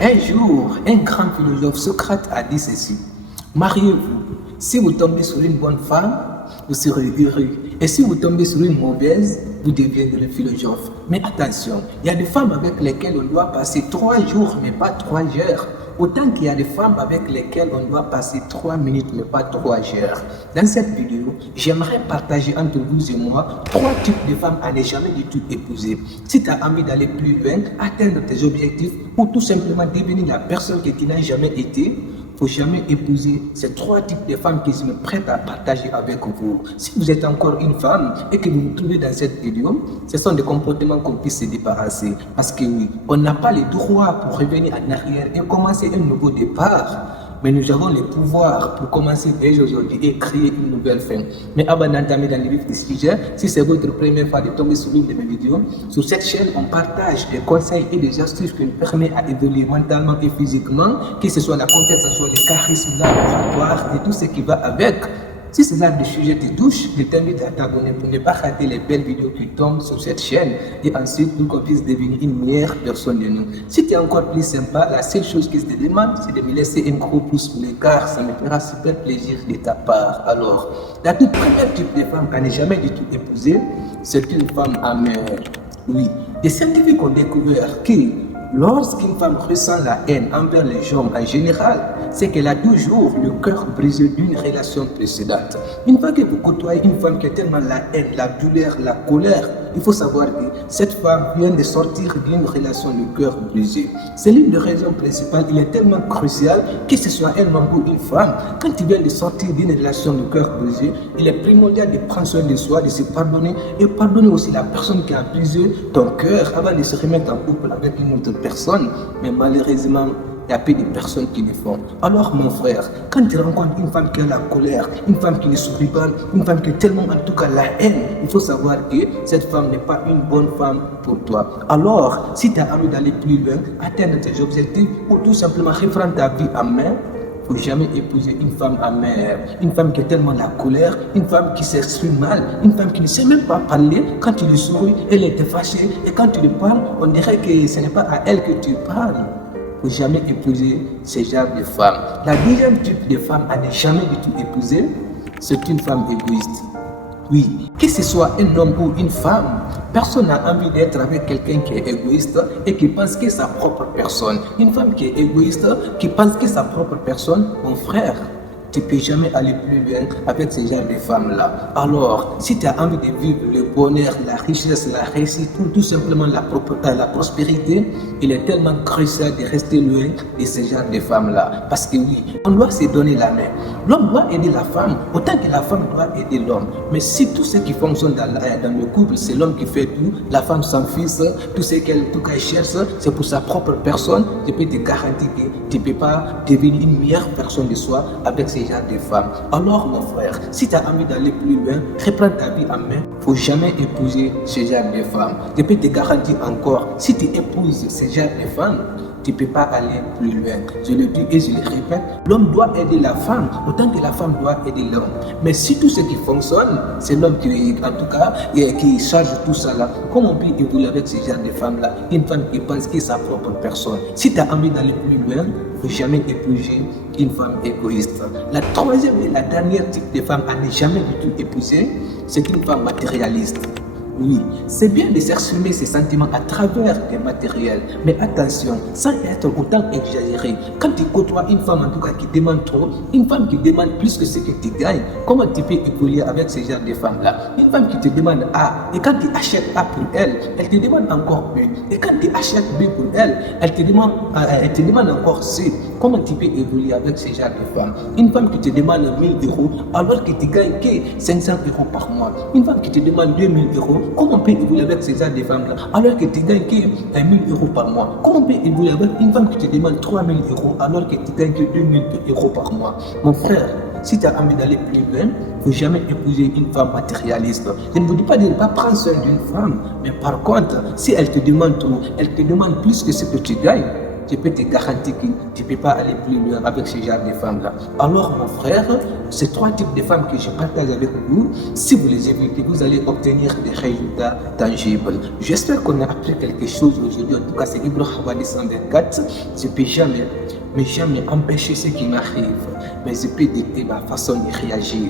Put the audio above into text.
Un jour, un grand philosophe, Socrate, a dit ceci. Mariez-vous. Si vous tombez sur une bonne femme, vous serez heureux. Et si vous tombez sur une mauvaise, vous deviendrez philosophe. Mais attention, il y a des femmes avec lesquelles on doit passer 3 jours, mais pas 3 heures. Autant qu'il y a des femmes avec lesquelles on doit passer 3 minutes, mais pas 3 heures. Dans cette vidéo, j'aimerais partager entre vous et moi 3 types de femmes à ne jamais du tout épouser. Si tu as envie d'aller plus loin, atteindre tes objectifs ou tout simplement devenir la personne que tu n'as jamais été, il ne faut jamais épouser ces 3 types de femmes qui sont prêtes à partager avec vous. Si vous êtes encore une femme et que vous vous trouvez dans cette vidéo, ce sont des comportements qu'on puisse se débarrasser. Parce que oui, on n'a pas le droit pour revenir en arrière et commencer un nouveau départ. Mais nous avons le pouvoir pour commencer dès aujourd'hui et créer une nouvelle fin. Mais avant d'entamer dans le vif du sujet, si c'est votre première fois de tomber sur une de mes vidéos, sur cette chaîne, on partage des conseils et des astuces qui nous permettent à évoluer mentalement et physiquement, que ce soit la confiance en soi, le charisme, l'oratoire et tout ce qui va avec. Si ce genre de sujet te touche, je t'invite à t'abonner pour ne pas rater les belles vidéos qui tombent sur cette chaîne et ensuite pour qu'on puisse devenir une meilleure personne de nous. Si tu es encore plus sympa, la seule chose que je te demande, c'est de me laisser un gros pouce bleu car ça me fera super plaisir de ta part. Alors, la toute première type de femme à ne jamais du tout épouser, c'est une femme amère. Oui, des scientifiques ont découvert que lorsqu'une femme ressent la haine envers les hommes en général, c'est qu'elle a toujours le cœur brisé d'une relation précédente. Une fois que vous côtoyez une femme qui a tellement la haine, la douleur, la colère, il faut savoir que cette femme vient de sortir d'une relation de cœur brisé. C'est l'une des raisons principales, il est tellement crucial que ce soit un homme ou une femme. Quand tu viens de sortir d'une relation de cœur brisé, il est primordial de prendre soin de soi, de se pardonner et pardonner aussi la personne qui a brisé ton cœur avant de se remettre en couple avec une autre personne. Mais malheureusement, il y a peu de personnes qui le font. Alors mon frère, quand tu rencontres une femme qui a la colère, une femme qui ne sourit pas, une femme qui a tellement en tout cas la haine, il faut savoir que cette femme n'est pas une bonne femme pour toi. Alors, si tu as envie d'aller plus loin, atteindre tes objectifs ou tout simplement reprendre ta vie en main, il ne faut jamais épouser une femme amère, une femme qui a tellement la colère, une femme qui s'exprime mal, une femme qui ne sait même pas parler. Quand tu lui souris, elle est fâchée et quand tu lui parles, on dirait que ce n'est pas à elle que tu parles. Il ne faut jamais épouser ce genre de femme. La deuxième type de femme à ne jamais du tout épouser, c'est une femme égoïste. Oui, que ce soit un homme ou une femme, personne n'a envie d'être avec quelqu'un qui est égoïste et qui pense que sa propre personne. Une femme qui est égoïste, qui pense que sa propre personne, mon frère, tu ne peux jamais aller plus loin avec ce genre de femmes-là. Alors, si tu as envie de vivre le bonheur, la richesse, la réussite, ou tout simplement la prospérité, il est tellement crucial de rester loin de ce genre de femmes-là. Parce que oui, on doit se donner la main. L'homme doit aider la femme, autant que la femme doit aider l'homme. Mais si tout ce qui fonctionne dans le couple, c'est l'homme qui fait tout, la femme s'en fiche, tout ce qu'elle cherche, c'est pour sa propre personne, je peux te garantir que tu ne peux pas devenir une meilleure personne de soi avec ce genre de femmes. Alors mon frère, si tu as envie d'aller plus loin, reprends ta vie en main. Il ne faut jamais épouser ce genre de femmes. Je peux te garantir encore, si tu épouses ce genre de femmes, tu ne peux pas aller plus loin. Je le dis et je le répète, l'homme doit aider la femme, autant que la femme doit aider l'homme. Mais si tout ce qui fonctionne, c'est l'homme qui, en tout cas, qui charge tout ça là, comment on peut évoluer avec ce genre de femmes-là? Une femme qui pense que sa propre personne. Si tu as envie d'aller plus loin, il ne faut jamais épouser une femme égoïste. La troisième et la dernière type de femme à ne jamais du tout épouser, c'est une femme matérialiste. Oui, c'est bien de s'exprimer ses sentiments à travers des matériels, mais attention, sans être autant exagéré. Quand tu côtoies une femme en tout cas qui demande trop, une femme qui demande plus que ce que tu gagnes, comment tu peux évoluer avec ce genre de femmes-là? Une femme qui te demande A, et quand tu achètes A pour elle, elle te demande encore B. Et quand tu achètes B pour elle, elle te demande encore C. Comment tu peux évoluer avec ce genre de femmes? Une femme qui te demande 1000 euros alors que tu gagnes que 500 euros par mois. Une femme qui te demande 2000 euros. Comment on peut évoluer avec ces genre de femmes-là alors que tu gagnes que 1000 euros par mois? Comment on peut évoluer avec une femme qui te demande 3000 euros alors que tu gagnes que 2000 euros par mois? Mon frère, si tu as envie d'aller plus loin, il ne faut jamais épouser une femme matérialiste. Je ne vous dis pas de ne pas prendre soin d'une femme, mais par contre, si elle te demande tout, elle te demande plus que ce que tu gagnes, je peux te garantir que tu ne peux pas aller plus loin avec ce genre de femmes-là. Alors, mon frère, ces 3 types de femmes que je partage avec vous, si vous les évitez, vous allez obtenir des résultats tangibles. J'espère qu'on a appris quelque chose aujourd'hui. En tout cas, c'est Ibn Khawadi 124. Je ne peux jamais empêcher ce qui m'arrive, mais je peux dicter ma façon de réagir.